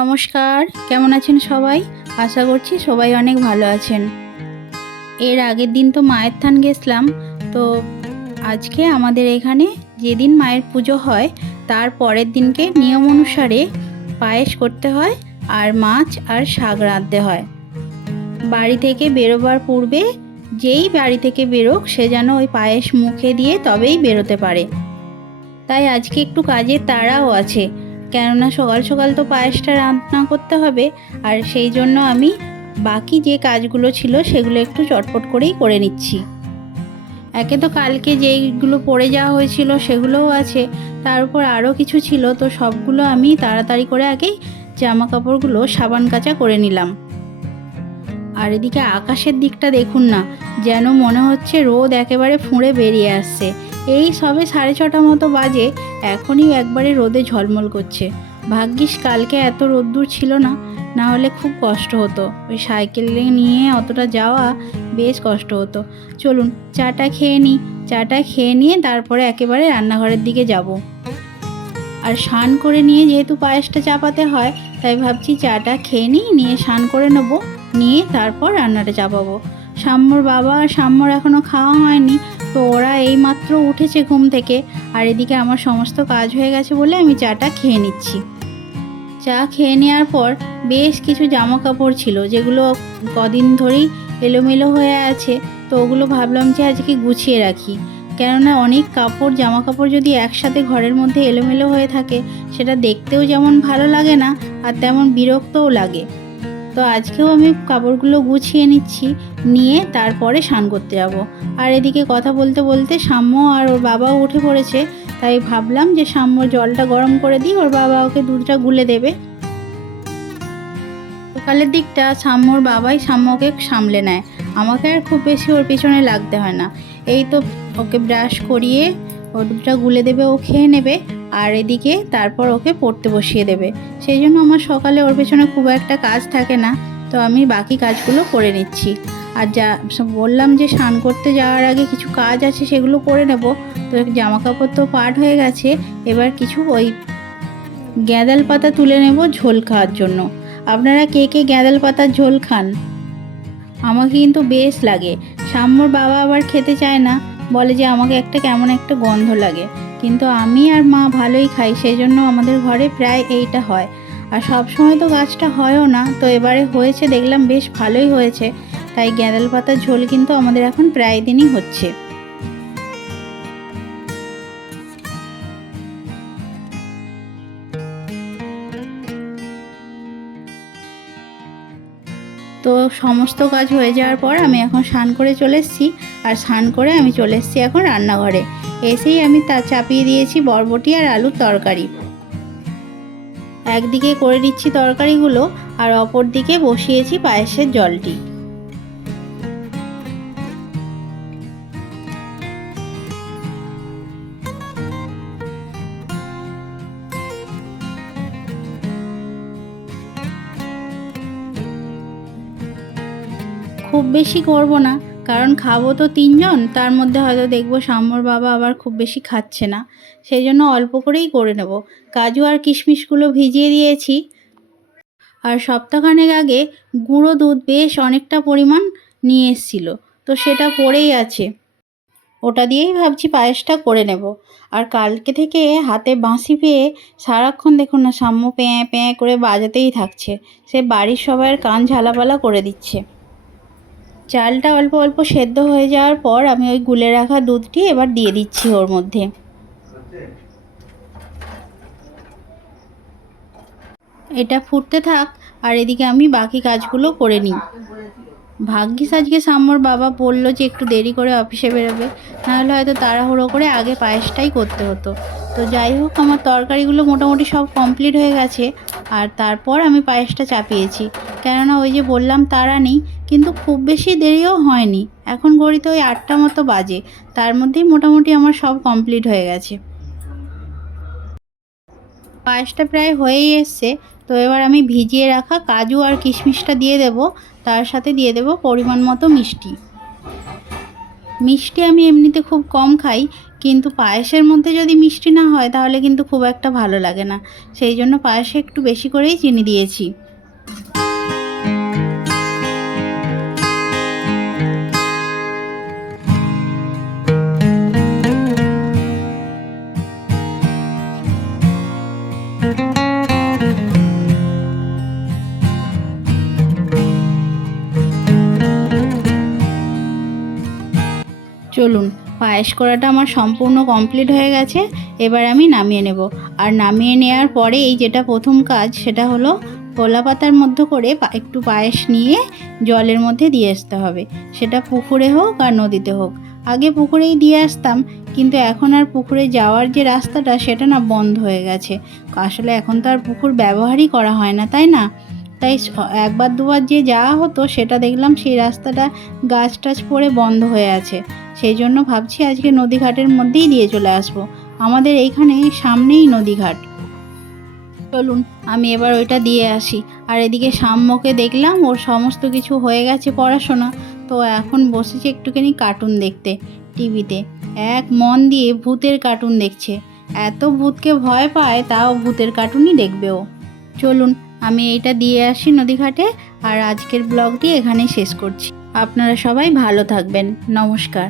নমস্কার, কেমন আছেন সবাই? আশা করছি সবাই অনেক ভালো আছেন। এর আগের দিন তো মায়ের থান গেছিলাম। তো আজকে আমাদের এখানে যেদিন মায়ের পুজো হয় তার পরের দিনকে নিয়ম অনুসারে পায়েস করতে হয় আর মাছ আর শাক রাঁধতে হয়। বাড়ি থেকে বেরোবার পূর্বে যেই বাড়ি থেকে বেরোক সে যেন ওই পায়েস মুখে দিয়ে তবেই বেরোতে পারে। তাই আজকে একটু কাজের তাড়াও আছে, কেননা সকাল সকাল তো পায়েসটা রান্না করতে হবে। আর সেই জন্য আমি বাকি যে কাজগুলো ছিল সেগুলো একটু চটপট করেই করে নিচ্ছি। একে তো কালকে যেইগুলো পড়ে যাওয়া হয়েছিল সেগুলোও আছে, তার উপর আরও কিছু ছিল। তো সবগুলো আমি তাড়াতাড়ি করে আগেই জামা কাপড়গুলো সাবান কাচা করে নিলাম। আর এদিকে আকাশের দিকটা দেখুন না, যেন মনে হচ্ছে রোদ একেবারে ফুঁড়ে বেরিয়ে আসছে। এই সবে 6:30 মতো বাজে, এখনই একবারে রোদে ঝলমল করছে। ভাগ্যিস কালকে এত রোদ্দুর ছিল না, না হলে খুব কষ্ট হতো। ওই সাইকেলে নিয়ে অতটা যাওয়া বেশ কষ্ট হতো। চলুন চাটা খেয়ে নিই। চাটা খেয়ে নিয়ে তারপরে একেবারে রান্নাঘরের দিকে যাব। আর স্নান করে নিয়ে যেহেতু পায়েসটা চাপাতে হয়, তাই ভাবছি চাটা খেয়ে নিয়ে স্নান করে নেবো, নিয়ে তারপর রান্নাটা চাপাবো। সাম্যর বাবা আর সাম্যর এখনও খাওয়া হয়নি, তো ওরা এইমাত্র উঠেছে ঘুম থেকে। আর এদিকে আমার সমস্ত কাজ হয়ে গেছে বলে আমি চাটা খেয়ে নিচ্ছি। চা খেয়ে নেওয়ার পর বেশ কিছু জামা কাপড় ছিল যেগুলো কদিন ধরেই এলোমেলো হয়ে আছে, তো ওগুলো ভাবলাম যে আজকে গুছিয়ে রাখি। কেননা অনেক কাপড় জামা কাপড় যদি একসাথে ঘরের মধ্যে এলোমেলো হয়ে থাকে, সেটা দেখতেও যেমন ভালো লাগে না আর তেমন বিরক্তও লাগে। তো আজকেও আমি কাপড়গুলো গুছিয়ে নিচ্ছি, নিয়ে তারপরে স্নান করতে যাব। আর এদিকে কথা বলতে বলতে সাম্য আর ওর বাবাও উঠে পড়েছে, তাই ভাবলাম যে সাম্য জলটা গরম করে দিই, ওর বাবা ওকে দুধটা গুলে দেবে। সকালের দিকটা সাম্যর বাবাই সাম্যকে সামলে নেয়, আমাকে আর খুব বেশি ওর পিছনে লাগতে হয় না। এই তো ওকে ব্রাশ করিয়ে ওর দুধটা গুলে দেবে, ও খেয়ে নেবে। আর এদিকে তারপর ওকে পড়তে বসিয়ে দেবে। সেই জন্য আমার সকালে ওর পেছনে খুব একটা কাজ থাকে না, তো আমি বাকি কাজগুলো করে নিচ্ছি। আর যা বললাম যে স্নান করতে যাওয়ার আগে কিছু কাজ আছে সেগুলো করে নেব। তো জামা কাপড় তো পাট হয়ে গেছে, এবার কিছু ওই গ্যাঁদাল পাতা তুলে নেব ঝোল খাওয়ার জন্য। আপনারা কে কে গ্যাঁদাল পাতার ঝোল খান? আমাকে কিন্তু বেশ লাগে। সাম্যর বাবা আবার খেতে চায় না, বলে যে আমাকে একটা কেমন একটা গন্ধ লাগে। কিন্তু আমি আর মা ভালোই খাই, সেই জন্য আমাদের ঘরে প্রায় এইটা হয়। আর সব সময় তো গাছটা হয়ও না, তো এবারে হয়েছে, দেখলাম বেশ ভালোই হয়েছে। তাই গ্যাঁদাল পাতার ঝোল কিন্তু আমাদের এখন প্রায় দিনই হচ্ছে। তো সমস্ত কাজ হয়ে যাওয়ার পর আমি এখন স্নান করে চলে এসেছি। আর স্নান করে আমি চলে এসেছি এখন রান্নাঘরে। এসেই আমি চাপিয়ে দিয়েছি বরবটি আর আলুর তরকারি। একদিকে করে দিচ্ছি তরকারিগুলো, আর অপর দিকে বসিয়েছি পায়েসের জলটি। খুব বেশি করব না, কারণ খাবো তো 3 জন, তার মধ্যে হয়তো দেখবো সাম্যর বাবা আবার খুব বেশি খাচ্ছে না। সেই জন্য অল্প করেই করে নেব। কাজু আর কিশমিশগুলো ভিজিয়ে দিয়েছি। আর সপ্তাহখানেক আগে গুঁড়ো দুধ বেশ অনেকটা পরিমাণ নিয়ে এসেছিলো, তো সেটা পড়েই আছে। ওটা দিয়েই ভাবছি পায়েসটা করে নেব। আর কালকে থেকে হাতে বাঁশি পেয়ে সারাক্ষণ দেখুন না সাম্য প্যাঁ প্যাঁ করে বাজাতেই থাকছে। সে বাড়ির সবাইয়ের কান ঝালাপালা করে দিচ্ছে। চালটা অল্প অল্প সেদ্ধ হয়ে যাওয়ার পর আমি ওই গুলে রাখা দুধটি এবার দিয়ে দিচ্ছি ওর মধ্যে। এটা ফুটতে থাক, আর এদিকে আমি বাকি কাজগুলো করে নিই। ভাগ্যিস আজকে সাম্যর বাবা বললো যে একটু দেরি করে অফিসে বেরোবে, নাহলে হয়তো তাড়াহুড়ো করে আগে পায়েসটাই করতে হতো। তো যাই হোক, আমার তরকারিগুলো মোটামুটি সব কমপ্লিট হয়ে গেছে। আর তারপর আমি পায়েসটা চাপিয়েছি, কেননা ওই যে বললাম তাড়া নেই, কিন্তু খুব বেশি দেরিও হয়নি। এখন ঘড়িতে ওই 8টা মতো বাজে, তার মধ্যেই মোটামুটি আমার সব কমপ্লিট হয়ে গেছে। পায়েসটা প্রায় হয়েই এসছে। তো এবার আমি ভিজিয়ে রাখা কাজু আর কিশমিশটা দিয়ে দেব, তার সাথে দিয়ে দেব পরিমাণ মতো মিষ্টি। মিষ্টি আমি এমনিতে খুব কম খাই, কিন্তু পায়েসের মধ্যে যদি মিষ্টি না হয় তাহলে কিন্তু খুব একটা ভালো লাগে না, সেই জন্য পায়েসে একটু বেশি করেই চিনি দিয়েছি। চলুন, পায়েস করাটা আমার সম্পূর্ণ কমপ্লিট হয়ে গেছে। এবার আমি নামিয়ে নেব। আর নামিয়ে নেওয়ার পরে এই যেটা প্রথম কাজ, সেটা হলো কলা পাতার মধ্যে করে একটু পায়েস নিয়ে জলের মধ্যে দিয়ে আসতে হবে। সেটা পুকুরে হোক আর নদীতে হোক। আগে পুকুরেই দিয়ে আসতাম, কিন্তু এখন আর পুকুরে যাওয়ার যে রাস্তাটা সেটা না বন্ধ হয়ে গেছে। আসলে এখন তো আর পুকুর ব্যবহারই করা হয় না, তাই না? তাই একবার দুবার যে যাওয়া হতো সেটা দেখলাম সেই রাস্তাটা গাছ টাছ পড়ে বন্ধ হয়ে আছে। সেই জন্য ভাবছি আজকে নদীঘাটের মধ্যেই দিয়ে চলে আসবো। আমাদের এইখানে সামনেই নদীঘাট। চলুন, আমি এবার ওইটা দিয়ে আসি। আর এদিকে সাম্যকে দেখলাম ওর সমস্ত কিছু হয়ে গেছে পড়াশোনা, তো এখন বসেছে একটুখানি কার্টুন দেখতে টিভিতে। এক মন দিয়ে ভূতের কার্টুন দেখছে। এত ভূতকে ভয় পায়, তাও ভূতের কার্টুনই দেখবে ও। চলুন, আমি এইটা দিয়ে আসি নদীঘাটে। আর আজকের ব্লগটি এখানেই শেষ করছি। আপনারা সবাই ভালো থাকবেন। নমস্কার।